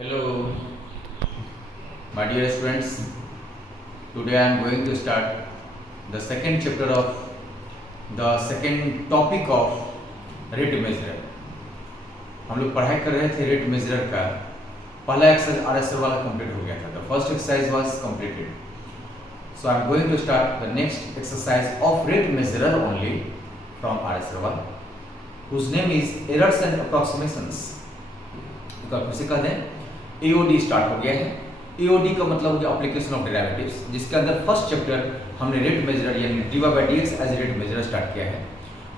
Hello, my dear students. Today I am going to start the second chapter of the second topic of rate measure. हम लोग पढ़ाई कर रहे थे rate मेजरर का। पहला एक्सरसाइज आरएसआर वाला कंप्लीट हो गया था। The first exercise was completed. So I am going to start the next exercise of rate measurer only from RSR 1, whose name is errors and approximations. तो आप इसे कह दें AOD स्टार्ट हो गया है. AOD का मतलब हो गया एप्लीकेशन ऑफ डेरिवेटिव्स, जिसके अंदर फर्स्ट चैप्टर हमने रेट मेजरर यानी dy by dx as rate measurer start किया है.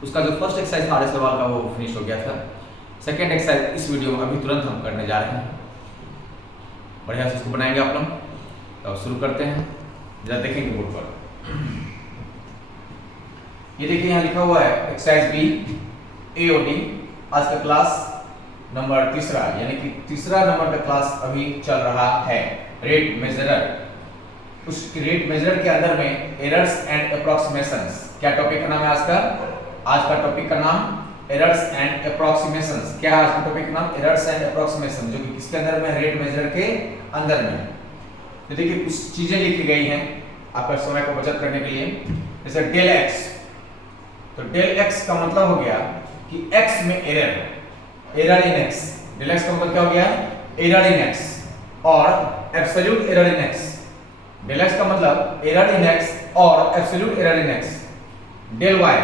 उसका जो फर्स्ट एक्सरसाइज था RSR वाला का वो फिनिश हो गया था. सेकंड एक्सरसाइज इस वीडियो में अभी तुरंत हम करने जा रहे हैं. बढ़िया से इसको बनाएंगे आप लोग. तो शुरू करते हैं. जरा देखेंगे बोर्ड पर. ये देखिए यहाँ लिखा हुआ है एक्सरसाइज बी AOD. आज का क्लास नंबर तीसरा यानी कि तीसरा नंबर का क्लास अभी चल रहा है रेट मेजरर. उस रेट मेजरर के अंदर में एरर्स एंड अप्रोक्सीमेशंस. क्या टॉपिक का नाम है आज का? आज का टॉपिक का नाम एरर्स एंड अप्रोक्सीमेशंस. क्या है आज का टॉपिक का नाम? एरर्स एंड अप्रोक्सीमेशन, जो कि किसके अंदर में? रेट मेजरर के अंदर में. तो देखिए कुछ चीजें लिखी गई हैं आपका समय को बचत करने के लिए. जैसे डेल एक्स. तो डेल एक्स का मतलब हो गया कि एक्स में error in x. Del x का मतलब क्या हो गया? एरर इन एक्स और absolute error in x. Del x का मतलब एरर इन एक्स और absolute error in x. Del y,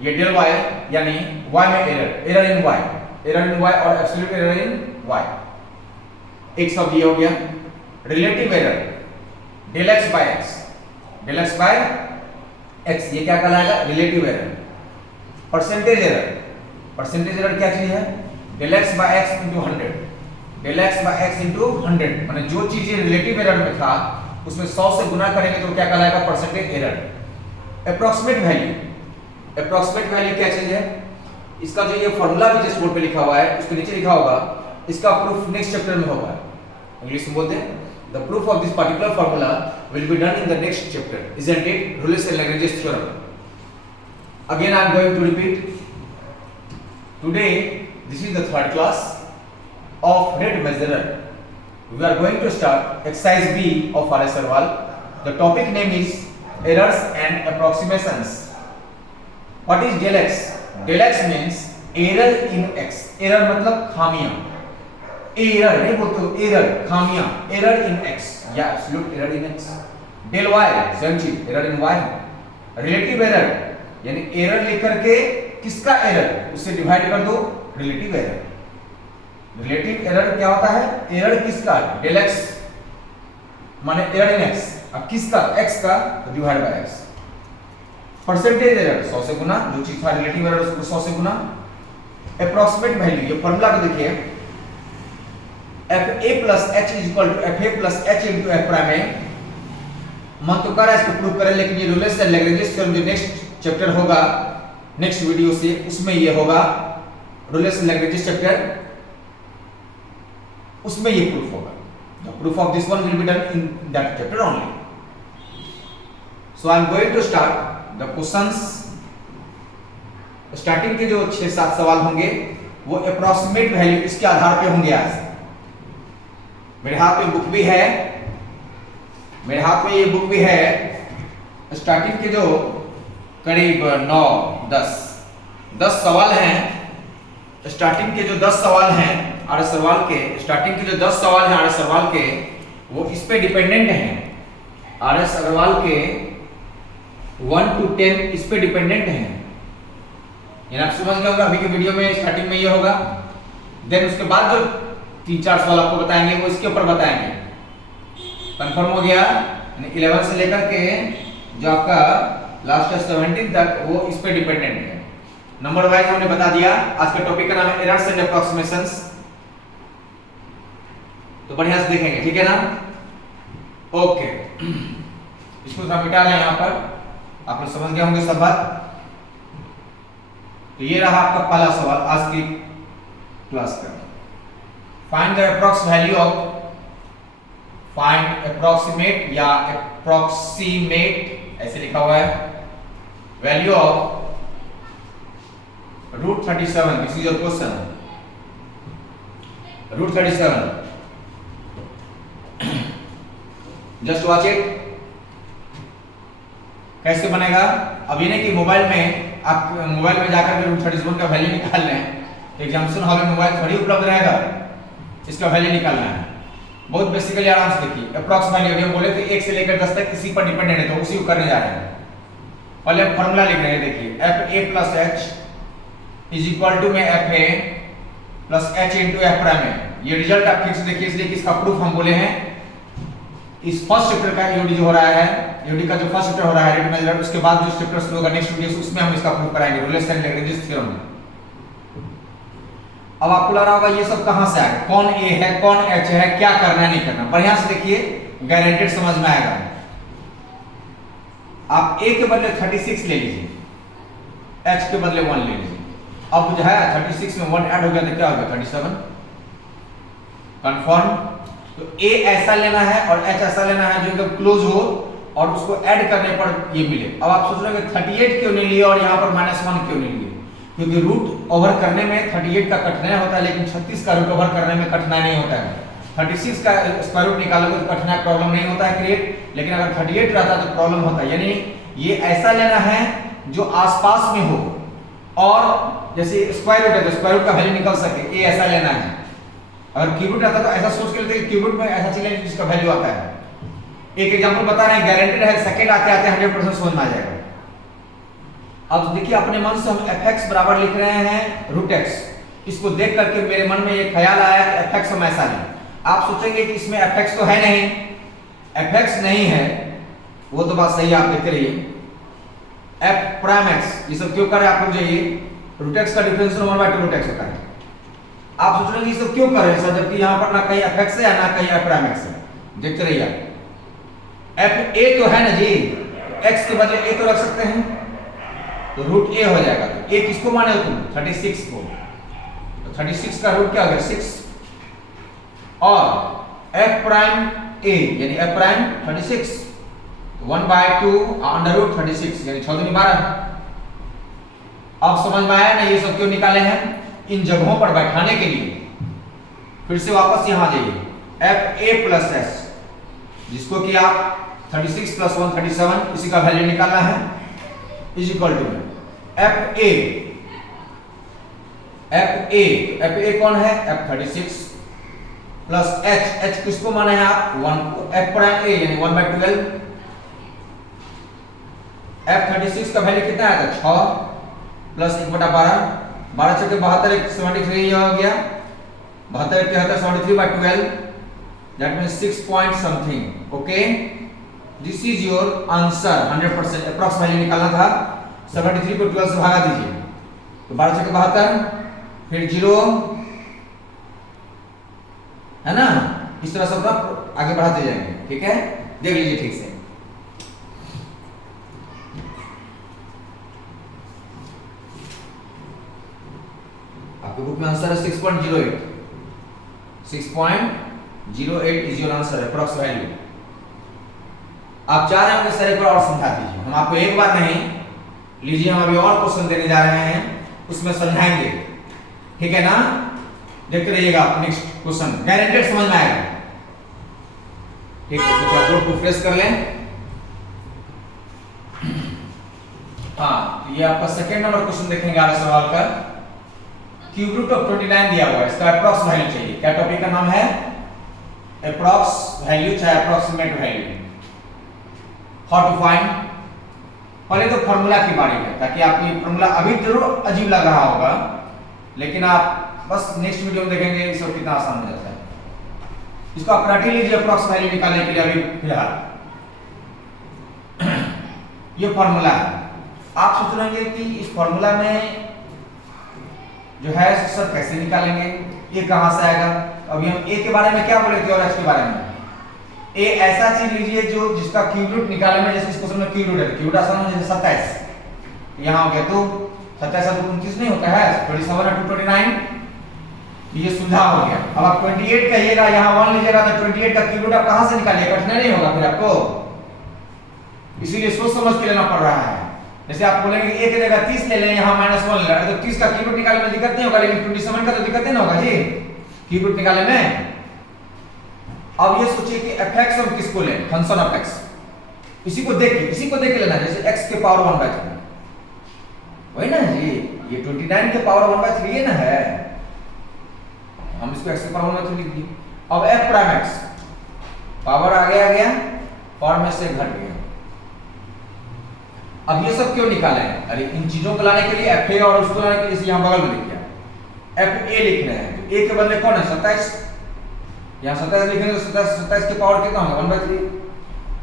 ये डेल वाई यानी वाई में error in y, error in y और एब्सोल्यूट एरर इन वाई. एक शब्द ये हो गया. Relative error del x by x. Del x by x ये क्या कहलाएगा? Relative error. Percentage error. Percentage error क्या चीज है? Del x by x into 100. Del x by x into 100 माने जो चीज रिलेटिव एरर में था उसमें 100 से गुना करेंगे तो क्या कहलाएगा? Percentage error. Approximate value. Approximate value क्या चीज है? इसका जो ये फार्मूला भी जिस बोर्ड पे लिखा हुआ है उसके नीचे लिखा होगा, इसका प्रूफ नेक्स्ट चैप्टर में होगा. इंग्लिश में बोलते हैं the proof of this particular formula will be done in the next chapter, isn't it? Rayleigh and Lagrange's theorem. Again I am going to repeat. Today this is the third class of rate measurer. We are going to start exercise B of RSR 1. The topic name is errors and approximations. What is del x? Del x means error in x. Error मतलब खामियां. Error नहीं बोलते हो, error खामियां. Error in X या absolute error in x. Del Y same चीज, error in Y. Relative error यानी error लेकर के किसका एरर उससे डिवाइड कर दो, रिलेटिव एरर. रिलेटिव एरर क्या होता है? एरर किसका? डेल एक्स माने एरर इन एक्स. अब किसका? एक्स का, तो divide by x. Percentage error 100 से गुना, जो चीज था रिलेटिव एरर उसको 100 से गुना. अप्रोक्सीमेट वैल्यू, ये फार्मूला को देखिए, fa plus h is equal to fa plus h into f prime है. मन तो कर रहा है इसको प्रूव करें, लेकिन ये Rayleigh and Lagrange's theorem जो नेक्स्ट चैप्टर होगा नेक्स्ट वीडियो से उसमें ये होगा. Rayleigh and Lagrange's चैप्टर उसमें ये प्रूफ होगा. The proof of this one will be done in that chapter only. So I am going to start the questions. Starting के जो 6-7 सवाल होंगे वो अप्रोक्सीमेट वैल्यू इसके आधार पे होंगे. आज मेरे हाथ में बुक भी है, मेरे हाथ में ये बुक भी है. स्टार्टिंग के जो करीब 9-10 सवाल हैं. स्टार्टिंग के जो 10 सवाल हैं RSR वाल के, स्टार्टिंग के जो 10 सवाल हैं RSR वाल के वो इस पे डिपेंडेंट हैं. RSR वाल के 1 to 10 इस पे डिपेंडेंट हैं. यानी आप समझ गए होगा अभी के वीडियो में स्टार्टिंग में ये होगा. देन उसके बाद जो 3-4 सवाल आपको बताएंगे वो इसके ऊपर बताएंगे. कंफर्म हो गया? 11 से लेकर के जो आपका लास्ट 17 तक वो इस पे डिपेंडेंट है. नंबर वाइज हमने बता दिया. आज के टॉपिक का नाम है एरर्स एंड अप्रोक्सीमेशंस. तो बढ़िया से देखेंगे, ठीक है ना? ओके, इसको हम मिटा रहे हैं यहाँ पर. आप लोग समझ गए होंगे सब बात. तो ये रहा आपका पहला सवाल आज की क्लास का. Find the approximate या approximate ऐसे लिखा हुआ है. Value of root 37. This is your question. Root 37। Just watch it. कैसे बनेगा? अब ये नहीं कि मोबाइल में आप मोबाइल में जाकर के रूट 37 का वैल्यू निकाल लें, एग्जामिनेशन हॉल में मोबाइल थोड़ी उपलब्ध रहेगा, इसका वैल्यू निकालना है। बहुत बेसिकली आराम से देखिए, अप्रॉक्स वैल्यू हम बोले थे 1 से लेकर 10 तक इसी पर डिपेंडेंट है, तो उसी को करने जा रहे हैं। पहले फॉर्मूला लिख रहे हैं, देखिए fa plus h is equal to में fa plus h into f prime है। ये रिजल्ट आप ठीक से देखिए, इसलिए कि इसका प्रूफ हम बोले हैं इस फर्स्ट चैप्टर का ईओडी जो हो रहा है, ईओडी का जो फर्स्ट चैप्टर हो रहा है रेट मेजर, उसके बाद जो चैप्टर शुरू होगा नेक्स्ट वीडियो उसमें हम इसका प्रूफ कराएंगे रिलेशन लैग्रेंज थ्योरम में। अब आपको लग रहा होगा ये सब कहां से आएगा, कौन ए है कौन एच है, क्या करना है नहीं करना, बढ़िया से देखिए गारंटेड समझ में आएगा। आप ए के बदले 36 ले लीजिए, एच के बदले 1 ले लीजिए। अब जो है 36 में 1 ऐड हो गया तो क्या हो गया 37। कंफर्म। तो ए ऐसा लेना है और एच ऐसा लेना है जो एकदम क्लोज हो और उसको ऐड करने पर ये मिले। अब आप सोच रहे हैं 38 क्यों नहीं लिए और यहाँ पर -1 क्यों नहीं लिए, क्योंकि रूट ओवर करने में 38 का कठिनाई होता है, लेकिन 36 का रूट ओवर करने में कठिनाई नहीं होता है। 36 का स्क्वायर रूट निकालोगे तो कठिनाई प्रॉब्लम नहीं होता है क्रिएट, लेकिन अगर 38 रहता तो प्रॉब्लम होता है। यानी ये ऐसा लेना है जो आसपास में हो, और जैसे स्क्वायर रूट है तो स्क्वायर रूट का वैल्यू निकल सके, ए ऐसा लेना है। अगर क्यूब रूट रहता तो ऐसा सोच के लेते कि क्यूब रूट में ऐसा चीज लेंगे जिसका वैल्यू आता है। एक एग्जांपल बता रहे हैं, गारंटेड है, सेकंड आते आते 100% समझ में आ जाएगा। अब देखिए अपने मन से हम fx बराबर लिख रहे हैं रूट x। इसको देख करके मेरे मन में ये ख्याल आया कि fx हम ऐसा लें। आप सोचेंगे कि इसमें fx तो है नहीं, fx नहीं है, वो तो बात सही, आप देखते रहिए। f प्राइम x ये सब क्यों कर रहे हैं आप लोग, जाइए रूट x का डिफरेंशियल 1/2 रूट x होता है। आप सोच रहे हैं ये सब क्यों कर रहे हैं सर, जबकि यहाँ पर ना कहीं fx है ना कहीं f प्राइम x है। देखते रहिए, f a तो है ना जी, x के बदले a तो रख सकते हैं, तो रूट a हो जाएगा। तो a किसको माने हो तुम, 36 को, तो 36 का रूट क्या हो गया 6, और f प्राइम a यानी f प्राइम 36, तो 1/2 अंडर रूट 36 यानी 6 दूनी 12। अब समझ में आया ना ये सब क्यों निकाले हैं, इन जगहों पर बैठाने के लिए। फिर से वापस यहां जाइए, fa प्लस s जिसको कि आप 36 प्लस 1 37 इसी का वैल्यू निकालना है, इज इक्वल टू fa कौन है, f36 प्लस h किसको माने हैं आप 1 f प्राइम a यानी 1/12। f36 का वैल्यू कितना आया था 6 प्लस 1/12, 12 6 के 72 73 ये हो गया, 72 के 73/12 that means 6 point something. Okay, this is your answer 100%। Approx value निकालना था, 73 को 12 से भागा दीजिए तो 12 6 के 72, फिर 0 है ना, इस तरह सब आगे बढ़ाते जाएंगे। ठीक है, देख लीजिए ठीक से। आपके बुक में आंसर है 6.08 is your answer, approx value. आप चाह रहे हैं सर एक बार और समझा दीजिए, हम आपको एक बार नहीं, लीजिए हम अभी और क्वेश्चन देने जा रहे हैं, उसमें समझाएंगे। ठीक है ना, देखते रहिएगा नेक्स्ट क्वेश्चन, गारंटेड समझ में आएगा। ठीक है, तो बोर्ड को फ्रेश कर लें। हाँ, ये आपका सेकंड नंबर क्वेश्चन देखेंगे 8 सवाल का। क्यूब रूट ऑफ 29 दिया हुआ है, इसका अप्रॉक्स वैल्यू चाहिए। क्या टॉपिक का नाम है, अप्रॉक्स वैल्यू चाहे approximate value. How to find, पहले तो फॉर्मूला की बारी है, ताकि आपको ये फॉर्मूला अभी जरूर अजीब लग रहा होगा, लेकिन आप बस नेक्स्ट वीडियो में देखेंगे ये सब कितना आसान हो जाता है। इसको आप रट लीजिए अप्रॉक्स वैल्यू निकालने के लिए अभी फिलहाल। ये फॉर्मूला है, आप सोच रहे हैं कि इस फॉर्मूला में जो है सर कैसे निकालेंगे, ये कहां से आएगा। अभी हम ए के बारे में क्या बोले थे और एच के बारे में। ए ऐसा चीज लीजिए जो जिसका क्यूब रूट निकालने में, जैसे इस क्वेश्चन में क्यूब रूट है, क्यूब रूट आसान हो, जैसे 27 यहां हो गया, तो 27 तो 29 नहीं होता है, 27 और 29 ये सुलझा हो गया। अब आप 28 कहिएगा, यहां 1 लीजिएगा तो 28 का क्यूब रूट आप कहां से निकालिएगा, कठिनाई नहीं होगा फिर आपको, इसीलिए सोच समझ के लेना पड़ रहा है। जैसे आप बोलेंगे एक जगह 30 ले लें, यहां -1 ले लें, तो 30 का क्यूब रूट निकालने में दिक्कत नहीं होगा, लेकिन 27 का तो दिक्कत नहीं होगा जी। क्यूब रूट निकाले में। अब ये सोचिए कि fx हम किसको लें, फंक्शन ऑफ x, इसी को देख के लेना, जैसे x के पावर 1/3 वही ना जी, ये 29 के पावर 1/3 ये ना है, हम इसको x के पावर 1/3 लिख दिए। अब f प्राइम x पावर आ गया और में से घट गया। अब ये सब क्यों निकाले हैं? अरे इन चीजों को लाने के लिए fa और उसको लाने के लिए यहां बगल में लिख दिया fa लिख रहे हैं, तो a के बदले कौन है 27, यहाँ 27 लिखेंगे तो 27 के पावर कितना होगा 1/3,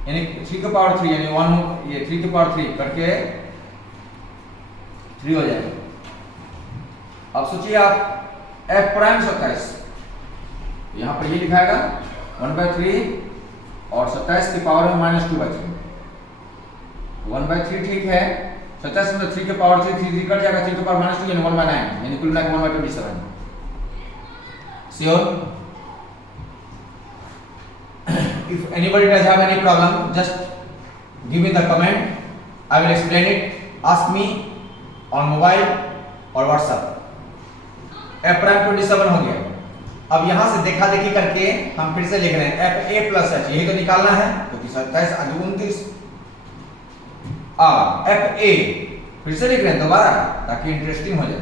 यानी 3 के पावर 3, यानी 1 ये 3 के पावर 3 करके 3 हो जाएगा। अब सोचिए आप f प्राइम 27, यहाँ पर ये लिखाएगा 1/3 और 27 के पावर में -2/3, 1/3 ठीक है, 27 में 3 के पावर 3 कट जाएगा, 3 के पावर -2 यानी 1/9, यानी कुल मिलाकर 1/27। Sure? If anybody does have any problem, just give me the comment. I will explain it. Ask me on mobile और WhatsApp. f प्राइम 27 हो गया। अब यहाँ से देखा देखी करके हम फिर से लिख रहे हैं f a प्लस h, यही तो निकालना है, क्योंकि 27 आज 29 f a फिर से लिख रहे हैं दोबारा ताकि इंटरेस्टिंग हो जाए।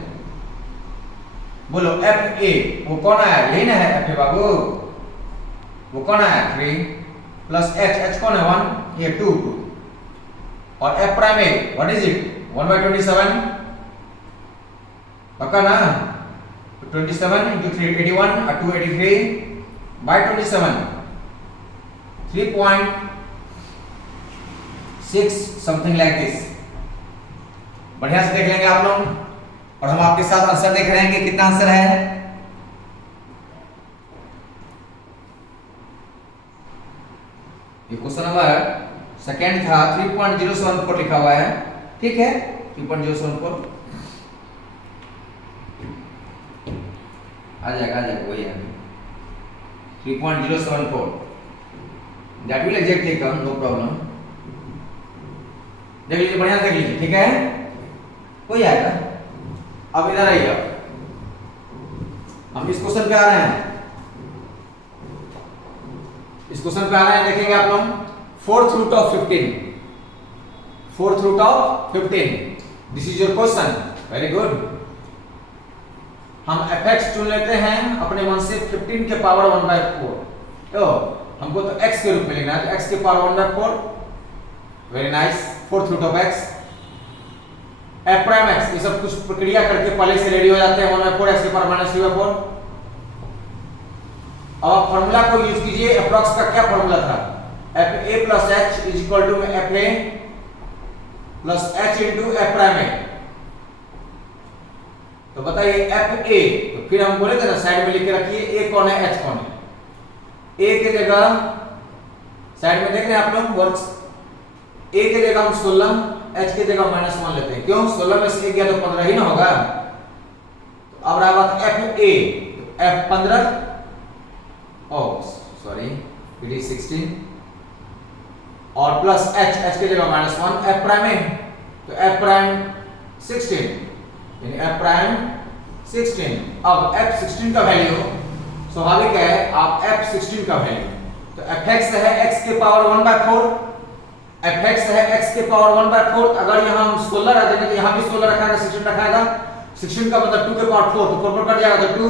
बोलो f a वो कौन आया, यही ना है f a बाबू, वो कौन आया 3 प्लस h कौन है 1, ये 2 और f prime a what is it 1/27 पक्का ना, 27 into 3 81 और 283 by 27 3.6 something like this। बढ़िया से देख लेंगे आप लोग और हम आपके साथ आंसर देख रहे हैं कि कितना आंसर है। ये क्वेश्चन नंबर सेकंड था, 3.074 लिखा हुआ है, ठीक है 3.074 आ जाएगा वही है 3.074 that will exactly come, no problem. देख लीजिए बढ़िया देख लीजिए, ठीक है हो जाएगा। अब इधर आइए, हम इस क्वेश्चन पे आ रहे हैं, इस क्वेश्चन पे आ रहे हैं, देखेंगे आप लोग 4th root of 15, 4th root of 15, this is your question, very good. हम fx चुन लेते हैं अपने मन से 15 के पावर 1/4, तो हमको तो x के रूप में लिखना है, तो x के power 1/4, very nice, 4th root of x, f prime x, ये सब कुछ प्रक्रिया करके पहले से रेडी हो जाते हैं, 1/4 x के पावर -3/4। अब फॉर्मूला को यूज कीजिए, अप्रॉक्स का क्या फॉर्मूला था, fa plus h is equal to fa plus h into f prime a। तो बताइए fa, तो फिर हम बोले थे ना साइड में लिख के रखिए a कौन है h कौन है, a के जगह साइड में देख रहे हैं आप लोग वर्क्स, a के जगह हम 16, h के जगह -1 लेते हैं, क्यों 16 में से 1 गया तो 15 ही ना होगा। तो अब रहा बात fa, f 15 sorry it is 16 और प्लस h के जगह -1, f प्राइम है तो f प्राइम 16 यानी f प्राइम 16। अब f16 का वैल्यू स्वाभाविक है, आप f16 का वैल्यू तो fx है x के पावर 1/4, fx है x के पावर 1/4, अगर यहां हम 16 रख देंगे तो यहां भी 16 रखा है, 16 रखाएगा, 16 का मतलब 2 के पावर 4, तो 4 कट जाएगा तो 2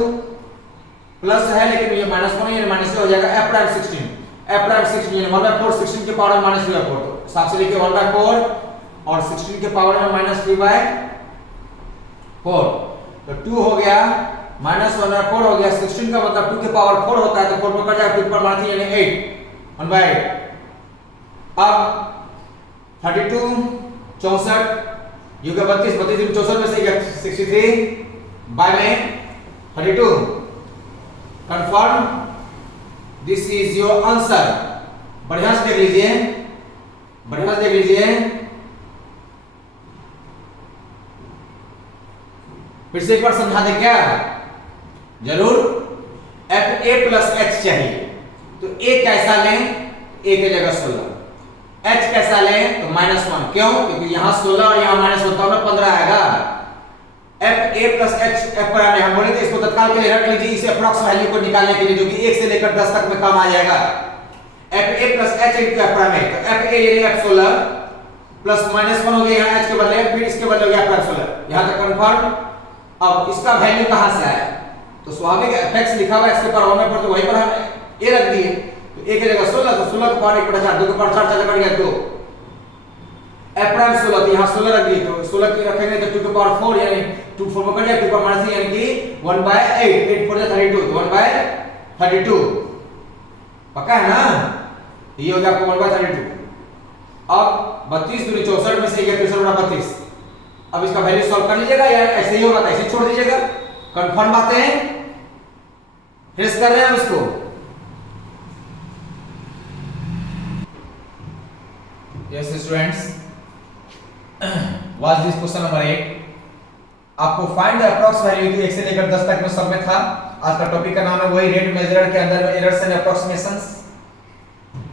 प्लस है, लेकिन ये -1 यानी माइनस से हो जाएगा, f प्राइम 16, f प्राइम 16 यानी 1/4, 16 के पावर में -3/4, तो साफ से लिखिए 1/4 और 16 के पावर में -3/4, तो 2 हो गया -1/4 हो गया, 16 का मतलब 2 के पावर 4 होता है, तो 4 पर कट जाएगा, 2 पर -3 यानी 8 1/8। अब 32 64 यू के 32 64 में से 63 बाय में 32, confirm, this is your answer. बढ़िया से देख लीजिए, बढ़िया से देख लीजिए, फिर से एक बार समझा दे क्या, जरूर fa प्लस h चाहिए, तो a कैसा लें, a के जगह 16, h कैसा लें तो -1, क्यों, क्योंकि यहां 16 और यहां -1 तो 15 आएगा, F A plus H F prime है, हम बोले थे इसको तत्काल के लिए रख लीजिए, इसे अप्रॉक्स वैल्यू को निकालने के लिए जो कि 1 से लेकर 10 तक में काम आ जाएगा। F A plus H into F prime है, तो एफ ए यानी एफ 16 प्लस माइनस 1 हो गया यहाँ एच के बदले, फिर इसके बदले हो गया एफ 16, यहां तक कंफर्म। अब इसका वैल्यू कहां से आया, तो स्वाभाविक एफ एक्स लिखा हुआ है x के पावर 1 पर, तो वहीं पर हम ए रख दिए, तो a की जगह 16, तो 16 के पावर 1/4, 2 के पावर 4, 4 कट गया 2, एफ प्राइम 16, तो यहाँ 16 रख दिए, तो 16 की रखेंगे तो 2 के पावर 4 यानी 2 4 पर कट गया, 2 पर माइनस यानी कि 1/8, 8 4 32, तो 1/32 पक्का है ना, ये हो गया आपको 1/32। अब 32 दूनी 64 में से ये 63/32, अब इसका वैल्यू सॉल्व कर लीजिएगा या ऐसे ही होगा तो ऐसे छोड़ दीजिएगा, कंफर्म बातें हैं, ट्रेस कर रहे हैं हम इसको। Yes students, was this question number 8। आपको फाइंड द अप्रॉक्स वैल्यू थी 1 से लेकर 10 तक में सब में था। आज का टॉपिक का नाम है वही रेट मेजरर के अंदर में errors and approximations.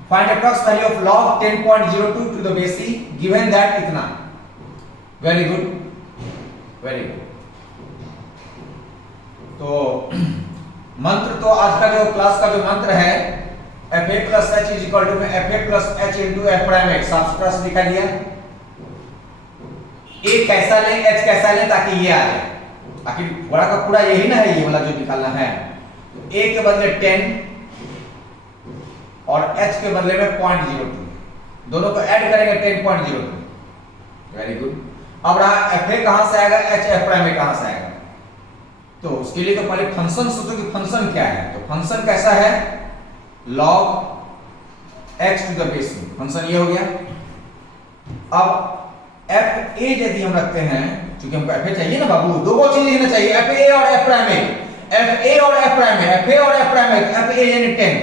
Find approx value of log 10.02 to the base e given that इतना। Very good, very good. तो मंत्र तो आज का जो क्लास का जो मंत्र है F A plus H is equal to में F A plus H into F prime X, साफ सुथरा से दिखा दिया। ए कैसा ले एच कैसा ले ताकि ये आ जाए, आखिर बड़ा का पूरा यही ना है, ये वाला जो निकालना है। तो ए के बदले 10 और एच के बदले में 0.02, दोनों को ऐड करेंगे 10.02। Very good. अब रहा एफ ए कहां से आएगा, एच एफ प्राइम में कहां से आएगा, तो उसके लिए तो पहले फंक्शन सोचो कि फंक्शन क्या है। तो फंक्शन कैसा है, log x to the base में, फंक्शन ये हो गया। अब एफ ए यदि हम रखते हैं, क्योंकि हमको एफ ए चाहिए ना बाबू, दो चीज लिखना चाहिए, एफ ए और F prime A, F A और F prime A, F A और F prime A, F A यानी 10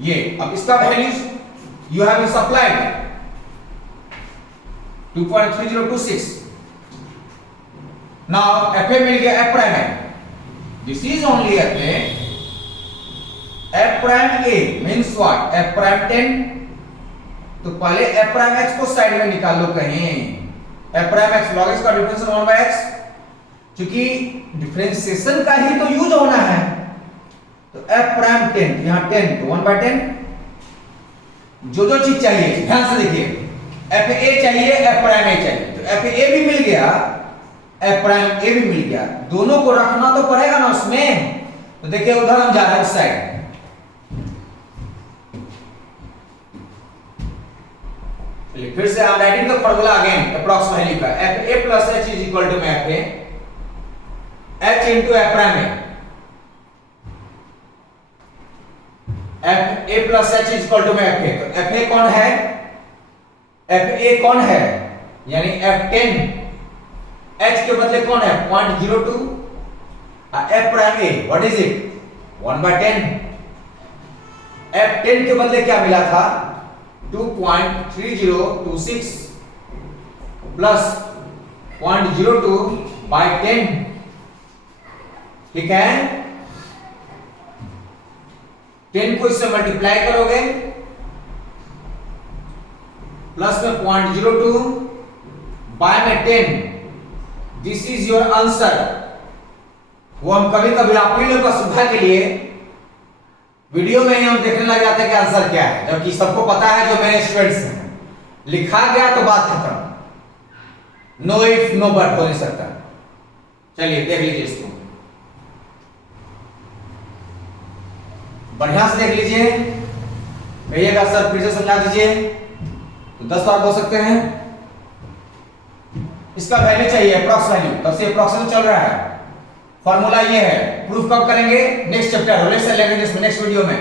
ये। अब इसका value you have supplied 2.3026। Now F A मिल गया F prime A, this is only F A, F prime A means what, F prime 10, तो पहले F prime X को साइड में निकाल लो कहीं, F prime X log x का डिफरेंशियल 1/x, क्योंकि डिफरेंशिएशन का ही तो यूज होना है, तो एफ प्राइम 10 यहां 10 तो 1/10। जो चीज चाहिए ध्यान से देखिए, एफ ए चाहिए एफ प्राइम ए चाहिए, तो एफ ए भी मिल गया एफ प्राइम ए भी मिल गया, दोनों को रखना तो पड़ेगा ना उसमें। तो देखिए उधर हम जा रहे हैं उस साइड, फिर से हम writing the formula again approx value का, F A plus H is equal to में F A H into F prime A, F A plus H is equal to में एफ ए, तो एफ ए कौन है, F ए कौन है यानी F 10, H के बदले कौन है 0.02, F prime A what is it 1/10, F 10 के बदले क्या मिला था 2.3026 प्लस 0.02/10, ठीक है। 10 को इससे मल्टीप्लाई करोगे प्लस में 0.02 बाय में 10, दिस इज योर आंसर। वो हम कभी कभी आप ही लोग का सुविधा के लिए वीडियो में ही हम देखने लग जाते हैं कि आंसर क्या है, जबकि सबको पता है जो मेरे स्टूडेंट्स हैं, लिखा गया तो बात खत्म, नो इफ नो बट हो नहीं सकता। चलिए देख लीजिए इसको, बढ़िया से देख लीजिए, कहिएगा सर फिर से समझा दीजिए, तो 10 बार बोल सकते हैं। इसका वैल्यू चाहिए अप्रॉक्स वैल्यू, तब से अप्रॉक्सिमेट चल रहा है। फॉर्मूला ये है, प्रूफ कब करेंगे नेक्स्ट चैप्टर रोलेक्स लैंग्वेजेस में, नेक्स्ट वीडियो में,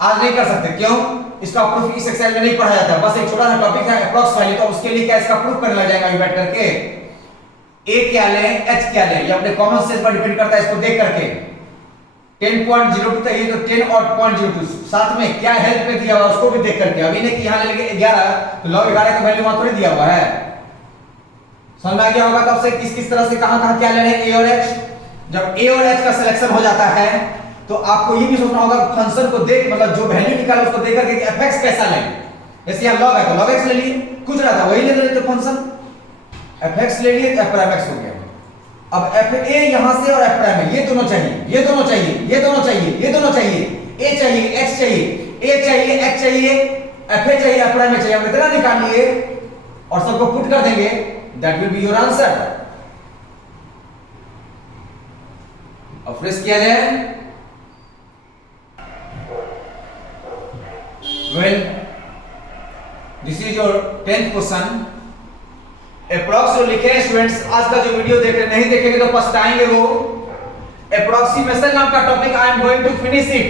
आज नहीं कर सकते। क्यों, इसका प्रूफ इस एक्सरसाइज में नहीं पढ़ाया जाता, बस एक छोटा सा टॉपिक है अप्रॉक्स वैल्यू, तो उसके लिए क्या इसका प्रूफ करने लग जाएगा अभी बैठ करके। ए क्या ले एच क्या ले, ये अपने कॉमन सेंस पर डिपेंड करता है, इसको देख करके 10.02 तो ये तो 10 और 0.02 साथ में क्या हेल्प में दिया हुआ उसको भी देख करके, अभी नहीं कि यहां ले लेंगे 11 तो log 11 का वैल्यू वहां थोड़ी दिया हुआ है, समझ में आ गया होगा। तब से किस किस तरह से कहां-कहां क्या ले रहे हैं ए और एच। जब ए और एच का सिलेक्शन हो जाता है तो आपको ये भी सोचना होगा फंक्शन को देख, मतलब जो वैल्यू निकाला उसको देख करके कि एफ एक्स कैसा ले, जैसे यहां log है तो log x ले लिए, कुछ रहा था वही ले लेते फंक्शन, एफ एक्स ले लिए तो एफ प्राइम एक्स हो गया। अब एफ ए यहां से और एफ प्राइम ये दोनों चाहिए, ये दोनों चाहिए, ये दोनों चाहिए, ये दोनों चाहिए, ए चाहिए, एक्स चाहिए, ए चाहिए, एक्स चाहिए, एफ ए चाहिए, एफ प्राइम चाहिए। हम इतना निकाल लिए और सबको पुट कर देंगे, that will be your answer. अब फ्रेश किया जाए। Well this is your 10th question. Approx जो लिखे हैं स्टूडेंट्स, आज का जो वीडियो देख रहे नहीं देखेंगे तो पछताएंगे। वो अप्रोक्सीमेशन नाम का topic I am going to finish it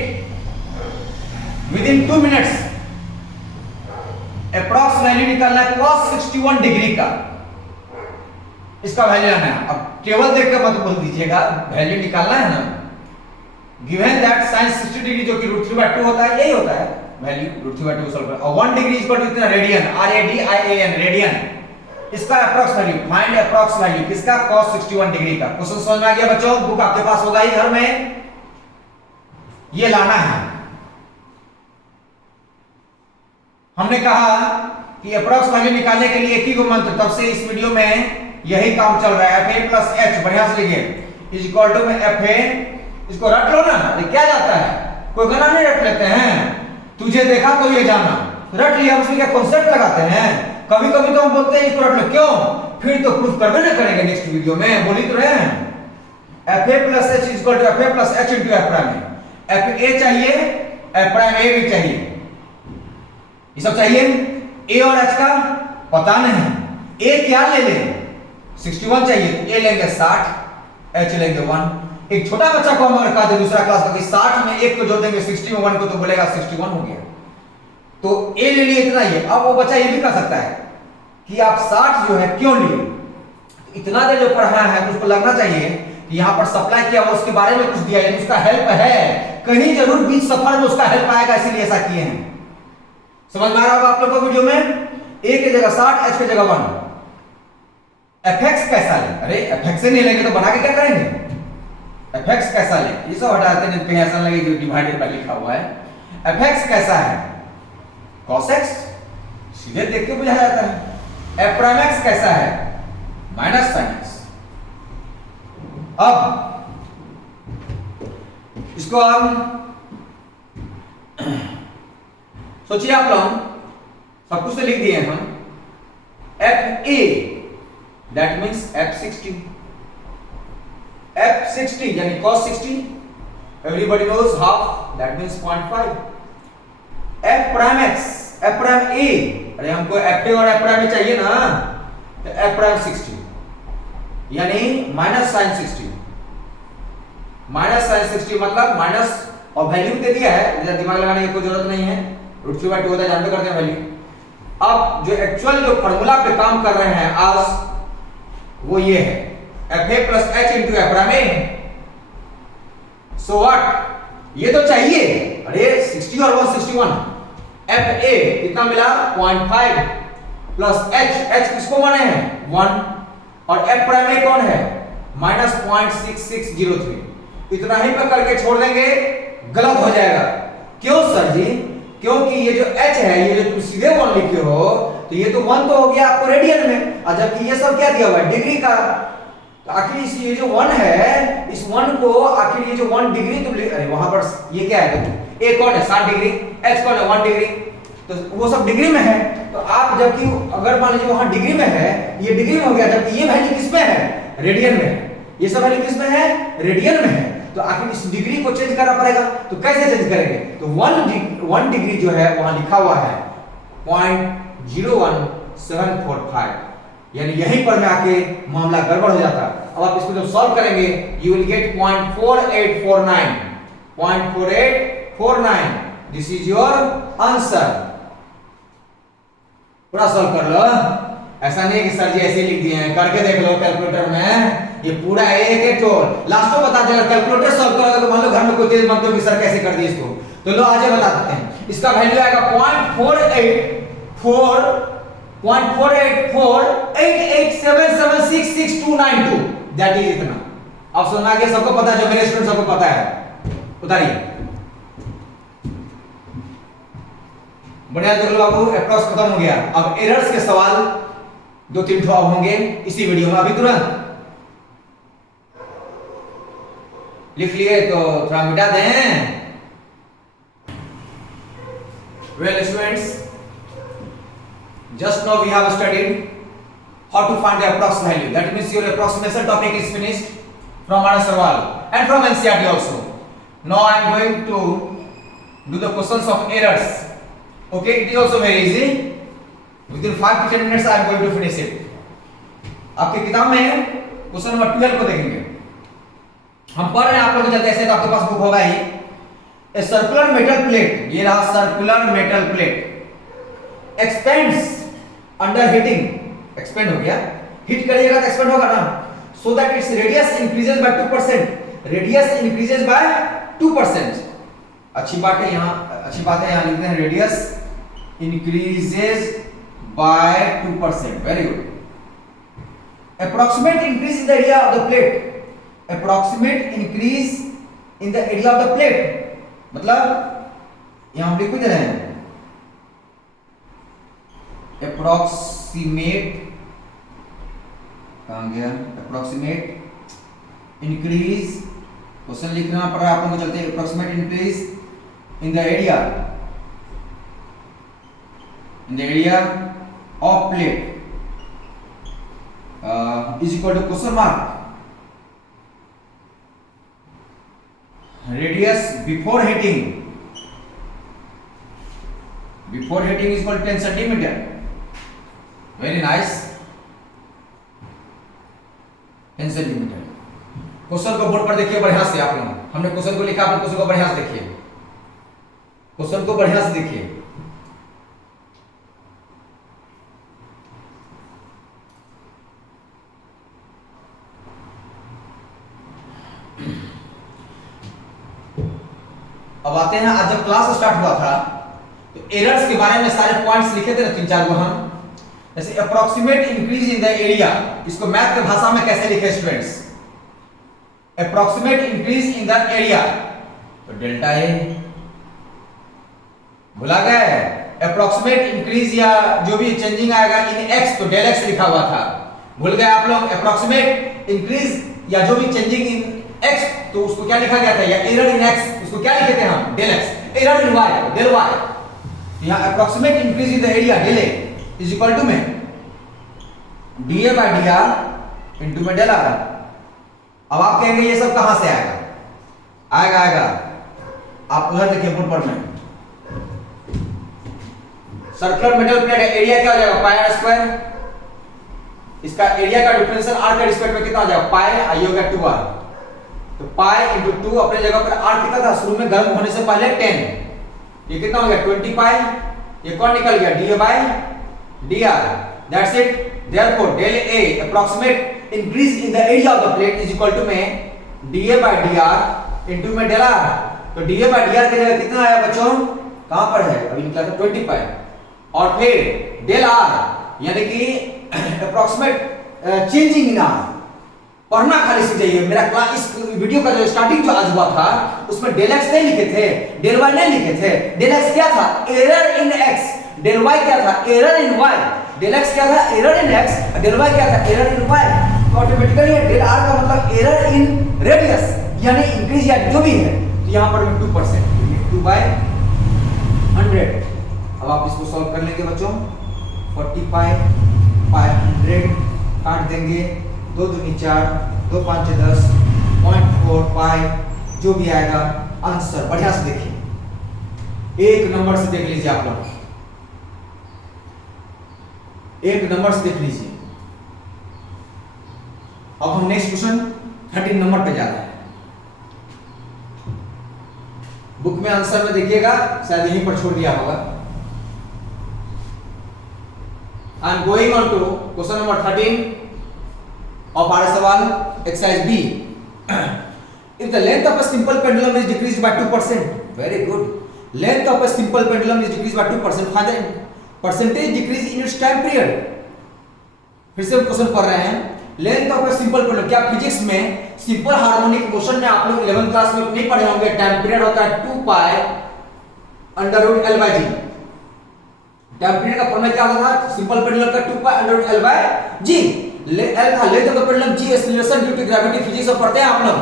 within 2 minutes. Approx value निकालना है cos 61 डिग्री का, इसका वैल्यू लाना है। अब टेबल देखकर मत बोल दीजिएगा, वैल्यू निकालना है ना। गिवन दैट sin 60 डिग्री जो कि √3/2 होता है, यही होता है वैल्यू √3/2 सॉल्व कर। और 1 डिग्री इक्वल टू कितना रेडियन, RADIAN रेडियन। इसका approx value, find approx value किसका, cos 61 डिग्री का। क्वेश्चन समझ में आ गया बच्चों? बुक आपके पास होगा ही घर में, ये लाना है। हमने कहा कि अप्रॉक्स वैल्यू निकालने के लिए एक ही मंत्र, तब से इस वीडियो में यही काम चल रहा है। fa प्लस h, बढ़िया से लिखिए, इज इक्वल टू में fa, इसको रट लो ना। ये क्या जाता है, कोई गना नहीं रट लेते हैं। तुझे देखा तो ये जाना, रट लिया, उसमें क्या कॉन्सेप्ट लगाते हैं। कभी कभी तो हम बोलते हैं इसको रट लो, क्यों? फिर तो प्रूफ करबे ना करेंगे नेक्स्ट वीडियो में, बोली तो रहे हैं। fa plus h is equal to fa plus h into f prime. fa चाहिए, f प्राइम a भी चाहिए, ये सब चाहिए। a और h का पता नहीं, a क्या ले ले, 61 चाहिए, a लेंगे 60, h लेंगे 1। एक छोटा बच्चा को हम कहा दूसरा क्लास का कि 60 में 1 को जोड़ देंगे 60 में 1 को, तो बोलेगा 61 हो गया। तो a ले लिए इतना ही। अब वो बच्चा ये भी कर सकता है कि आप 60 जो है क्यों लिए, इतना देर जो पढ़ा है तो उसको लगना चाहिए कि यहाँ पर सप्लाई किया, वो उसके बारे में कुछ दिया है, उसका हेल्प है, कहीं जरूर बीच सफर में उसका हेल्प आएगा, इसीलिए ऐसा किए हैं। समझ में आ रहा होगा आप लोग को वीडियो में? a की जगह 60, h की जगह 1। fx कैसा ले, अरे fx से नहीं लेंगे तो बना के क्या करेंगे? fx कैसा ले, ये सब हटाते हैं, कहीं ऐसा लगे कि डिवाइडेड बाय लिखा हुआ है। fx कैसा है, cos x, सीधे देख के बुझा जाता है। f प्राइम x कैसा है, माइनस sin x। अब इसको हम सोचिए, आप लोग सब कुछ तो लिख दिए हम। fa that means f60, f60 यानी cos 60, everybody knows half, that means 0.5। f prime x, f prime a, अरे हमको fa और f प्राइम चाहिए ना, तो f प्राइम 60 यानी माइनस sin 60। माइनस sin 60 मतलब माइनस, और वैल्यू दे दिया है, दिमाग लगाने की कोई जरूरत नहीं है, √3/2 होता है, जानते करते हैं वैल्यू। अब जो एक्चुअल जो फार्मूला पे काम कर रहे हैं आज, वो ये है fa plus h into f prime a। So what, ये तो चाहिए, अरे 60 और 161, fa कितना मिला 0.5 प्लस h किसको माने हैं 1, और f प्राइम a कौन है माइनस 0.6603। इतना ही पे करके छोड़ देंगे, गलत हो जाएगा। क्यों सर जी? क्योंकि ये जो h है, ये जो तुम सीधे 1 लिखे हो, तो ये तो 1 तो हो गया आपको रेडियन में, और जबकि ये सब क्या दिया हुआ है डिग्री का। तो आखिर इस ये जो 1 है, इस 1 को आखिर ये जो 1 डिग्री तुम अरे वहां पर ये क्या है, a कौन है 60 डिग्री, h कौन है 1 डिग्री, तो वो सब डिग्री में है। तो आप जबकि अगर मान लीजिए वहां डिग्री में है, ये डिग्री में हो गया, जबकि ये वैल्यू किस में है, रेडियन में है, ये सब वैल्यू किस में है, रेडियन में है। तो आखिर इस डिग्री को चेंज करना पड़ेगा, तो कैसे चेंज करेंगे? तो 1 डिग्री जो है वहां लिखा हुआ है 0.01745, यानी यहीं पर में आके मामला गड़बड़ हो जाता। अब आप इसको जब सॉल्व करेंगे, you will get 0.4849, 0.4849, this is your answer. पूरा सॉल्व कर लो, ऐसा नहीं है कि सर जी ऐसे लिख दिए हैं, करके देख लो कैलकुलेटर में, ये पूरा एक एक टोल लास्ट में बता देगा। कैलकुलेटर सॉल्व करोगे तो मान लो घर में कोई तेज मांगते हो कि सर कैसे कर दिए इसको, तो लो आज बता देते हैं। इसका वैल्यू आएगा 0.484887766292, दैट इज इतना। अब सुनना कि सबको पता है, जो मेरे स्टूडेंट सबको पता है, उतारिए। बढ़िया देख लो बाबू, अप्रॉक्स खत्म हो गया। अब एरर्स के सवाल 2-3 ठो अब होंगे इसी वीडियो में, अभी तुरंत लिख लिए तो थोड़ा मिटा दें। Well students, just now we have studied how to find the approx value. That means your approximation topic is finished from our Sarwal and from NCERT also. Now I am going to do the questions of errors. Okay, it is also very easy. Within 5 to 10 minutes I am going to finish it. आपके किताब में question number 12 को देखेंगे। हम पढ़ रहे हैं, आप लोग जल्दी ऐसे तो आपके पास बुक होगा ही। A circular metal plate, ये रहा circular metal plate, expands under heating, expand हो गया, heat करिएगा तो expand होगा ना, so that its radius increases by 2%, radius increases by 2%, अच्छी बात है यहाँ लिखते हैं radius increases by 2%, very good. Approximate increase in the area of the plate, approximate increase in the area of the plate, मतलब यहां हम लिख भी रहे हैं अप्रोक्सीमेट, कहां गया अप्रोक्सीमेट इंक्रीज, क्वेश्चन लिखना पड़ रहा है आपको, चलते हैं approximate increase in the area of plate is equal to question mark radius before heating is equal to 10 centimeter. Very nice, 10 centimeter. Question को बोर्ड पर देखिए बढ़िया से आप लोग, हमने क्वेश्चन को लिखा, आप क्वेश्चन को बढ़िया से देखिए, क्वेश्चन को बढ़िया से देखिए। अब आते हैं, आज जब क्लास स्टार्ट हुआ था तो एरर्स के बारे में सारे पॉइंट्स लिखे थे ना 3-4 को हम, जैसे approximate increase in the area, इसको मैथ के भाषा में कैसे लिखे students, approximate increase in the area, तो डेल्टा ए, भुला गए, अप्रोक्सीमेट इंक्रीज या जो भी चेंजिंग आएगा इन एक्स, तो डेल एक्स लिखा हुआ था, भूल गए आप लोग, अप्रोक्सीमेट इंक्रीज या जो भी चेंजिंग इन एक्स, तो उसको क्या लिखा गया था, या एरर इन एक्स, उसको क्या लिखे थे हम, del X, error in Y, del Y, यहाँ approximate increase in the area del A is equal to में डीए बाय डीआर इनटू में डेल आर। अब आप कहेंगे ये सब कहां से आएगा, आप उधर देखिए बोर्ड पर में, सर्कुलर मेटल प्लेट है, एरिया क्या हो जाएगा पाई आर स्क्वायर, इसका एरिया का डिफरेंशियल आर के रिस्पेक्ट में कितना हो जाएगा पाई, आई हो गया 2r, तो पाई इंटू 2 अपने जगह पर r कितना था शुरू में गर्म होने से पहले 10, ये कितना हो गया 20 पाई, ये कौन निकल गया dA by dr, that's it, therefore del a approximate increase in the area of the plate is equal to में dA बाय dr इनटू में डेल r, तो dA बाय dr की जगह कितना आया बच्चों, कहां पर है अभी निकला था 20 पाई, और फिर डेल r यानी कि अप्रोक्सीमेट चेंजिंग इन r, पढ़ना खाली से जाइए, मेरा क्लास इस वीडियो का जो स्टार्टिंग जो आज हुआ था उसमें डेल एक्स नहीं लिखे थे, डेल वाई नहीं लिखे थे, डेल एक्स क्या था error in x, del y क्या था error in Y, del x क्या था error in x, del y क्या था एरर इन वाई, तो ऑटोमेटिकली डेल आर का मतलब एरर इन रेडियस यानी इंक्रीज या जो भी है, तो यहां पर 2%, 2 बाय 100। अब आप इसको सॉल्व कर लेंगे बच्चों, 40 पाई 100 काट देंगे, 2 दूनी 4, 2 5 10, 0.4 पाई, जो भी आएगा आंसर। बढ़िया से देखिए, एक नंबर से देख लीजिए आप लोग, एक नंबर से देख लीजिए। अब हम नेक्स्ट क्वेश्चन 13 नंबर पे जा रहे हैं। बुक में आंसर में देखिएगा, शायद यहीं पर छोड़ दिया होगा। I am going on to question number 13 of our सवाल exercise B. If the length of a simple pendulum is decreased by 2%, very good. Length of a simple pendulum is decreased by 2%. Find the percentage decrease in its time period. फिर से question पढ़ रहे हैं, length of a simple pendulum. क्या physics में simple harmonic motion में आप लोग 11th क्लास में नहीं पढ़े होंगे? टाइम पीरियड होता है 2 pi under root L/G। Temperature का फॉर्मूला क्या होता था? सिंपल पेंडुलम का 2 pi under root L by G। L था length of the pendulum, G acceleration due to gravity, physics में पढ़ते हैं आप लोग।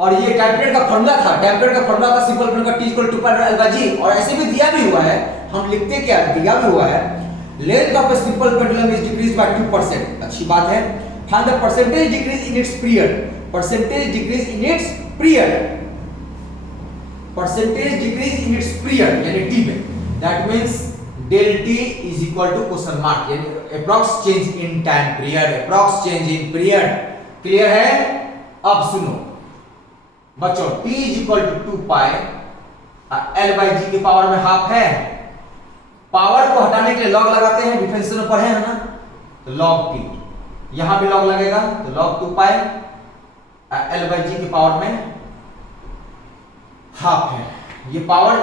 और ये टेम्परेचर का फॉर्मूला था, टेम्परेचर का फॉर्मूला था सिंपल पेंडुलम का T equal 2 pi under L by G। और ऐसे भी दिया भी हुआ है, हम लिखते क्या दिया भी हुआ है, length of a simple pendulum is decreased by 2%। अच्छी बात है। Find the percentage decrease in its period, percentage decrease in its period, percentage decrease in its period यानी टी में। That means del t is equal to question mark यानी approx change in time period, approx change in period. Clear है? अब सुनो बच्चों, t is equal to 2 pi L by G के power में half है। पावर को हटाने के लिए लॉग लगाते हैं, डिफरेंशियल में पढ़े हैं ना, तो log t, यहां भी लॉग लगेगा तो log 2 pi L by G के पावर में हाफ है। ये पावर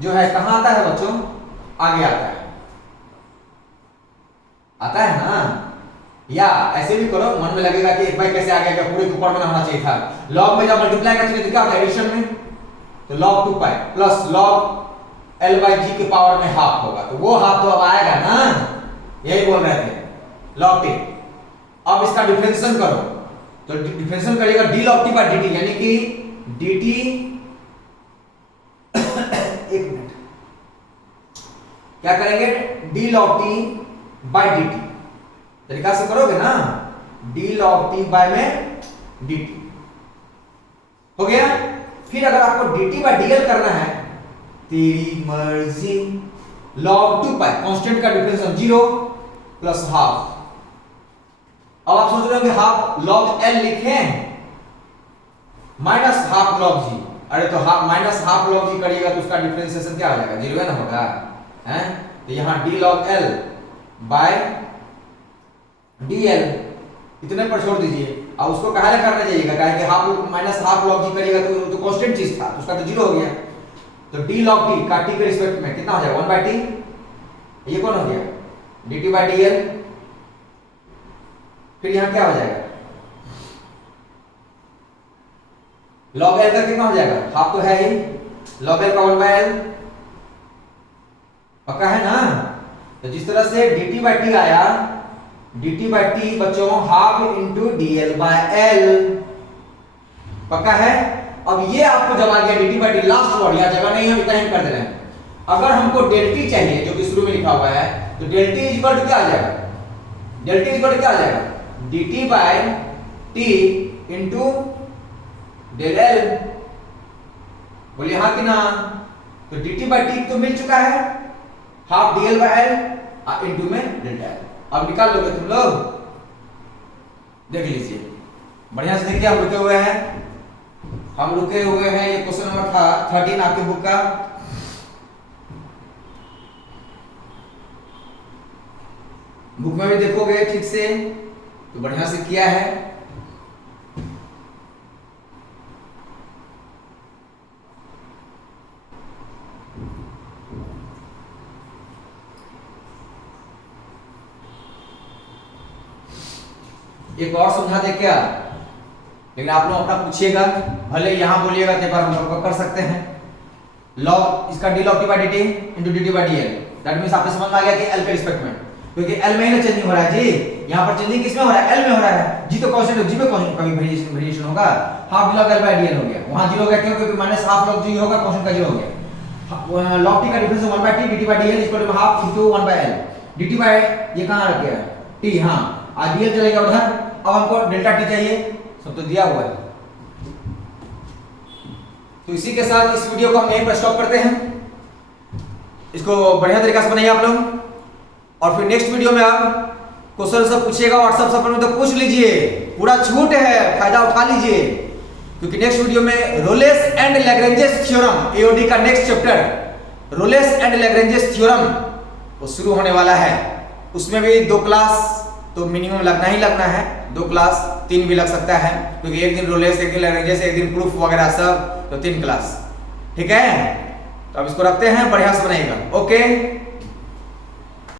जो है कहां आता है बच्चों? आगे आता है ना। या ऐसे भी करो, मन में लगेगा कि एक बार कैसे आ गया, पूरे ऊपर में ना होना चाहिए था। log में जब मल्टीप्लाई करते हैं तो क्या होता है एडिशन में, तो log 2 pi plus log L by G के पावर में हाफ होगा, तो वो हाफ तो अब आएगा ना, यही बोल रहे थे log t। अब इसका डिफरेंशिएशन करो, तो डिफरेंशिएशन करिएगा d log t by dt यानी कि dt एक मिनट क्या करेंगे, d log t by dt तरीका से करोगे ना, d log t by में dt हो गया। फिर अगर आपको dt by dl करना है, तेरी मर्जी, log 2 पाई कांस्टेंट का डिफरेंस 0 प्लस हाफ। अब आप सोच रहे हो कि हाफ log l लिखें माइनस हाफ log g। अरे तो half minus half log g करिएगा तो उसका डिफरेंशिएशन क्या हो जाएगा, 0 है ना होगा, हैं? तो यहां d log l by dl इतने पर छोड़ दीजिए। अब उसको कहां ले करना चाहिएगा, कहें कि half minus half log g करिएगा तो कांस्टेंट चीज था, तो उसका तो 0 हो गया। तो d log t का t के रिस्पेक्ट में कितना हो जाएगा, 1 बाय t। ये कौन हो गया, dt बाय dl। फिर यहां क्या हो जाएगा, log l का कितना हो जाएगा, हाफ तो है ही, log l का 1 बाय l पक्का है ना। तो जिस तरह से dt बाय t आया, dt बाय t बच्चों half into dl by l, पक्का है। अब ये आपको जब आ गया dt by t last word, या जगह नहीं है इतना ही कर दे रहे हैं। अगर हमको del t चाहिए जो कि शुरू में लिखा हुआ है, तो del t इक्वल टू क्या आ जाएगा, del t इक्वल टू क्या आ जाएगा, dt by t into del l। बोलिए हाँ कि ना। तो dt बाय t तो मिल चुका है, half dl by l into में डेल्टा l। अब निकाल लोगे तुम लोग, देख लीजिए बढ़िया से। देखिए हम रुके हुए हैं, ये क्वेश्चन नंबर था 13 आपके बुक का। बुक में भी देखोगे ठीक से तो बढ़िया से किया है। एक और समझा दे क्या, लेकिन आप लोग अपना पूछिएगा, भले यहां बोलिएगा तो एक बार हम लोग कर सकते हैं। log इसका d log t by dt into dt by dl, that means आपको समझ में आ गया कि l के रिस्पेक्ट में, क्योंकि l में ही ना चेंजिंग हो रहा है जी। यहां पर चेंजिंग किस में हो रहा है, l में हो रहा है। g तो कांस्टेंट है, g में कभी वेरिएशन होगा, half d log l by dl हो गया। वहां 0 हो गया क्यों, क्योंकि माइनस हाफ log g होगा, कांस्टेंट का 0 हो गया। log t का difference 1 by t dt by dl equal to half into 1 by l। dt by ये कहां रख गया t, हां dl चलेगा उधर। अब हमको डेल्टा टी चाहिए, सब तो दिया हुआ है। तो इसी के साथ इस वीडियो को हम यहीं पर स्टॉप करते हैं। इसको बढ़िया तरीके से बनाइए आप लोग, और फिर नेक्स्ट वीडियो में आप क्वेश्चन सब पूछिएगा व्हाट्सएप सब में, तो पूछ लीजिए, पूरा छूट है, फायदा उठा लीजिए। क्योंकि नेक्स्ट वीडियो में Rolle's and Lagrange's theorem, AOD का next chapter Rolle's and Lagrange's theorem वो शुरू होने वाला है। उसमें भी 2 क्लास तो मिनिमम लगना ही लगना है, 2 क्लास, 3 भी लग सकता है, क्योंकि एक दिन रोलेस, एक दिन लैग्रेंजेस, एक दिन प्रूफ वगैरह सब, तो 3 क्लास। ठीक है, तो अब इसको रखते हैं, बढ़िया से बनाइएगा। ओके।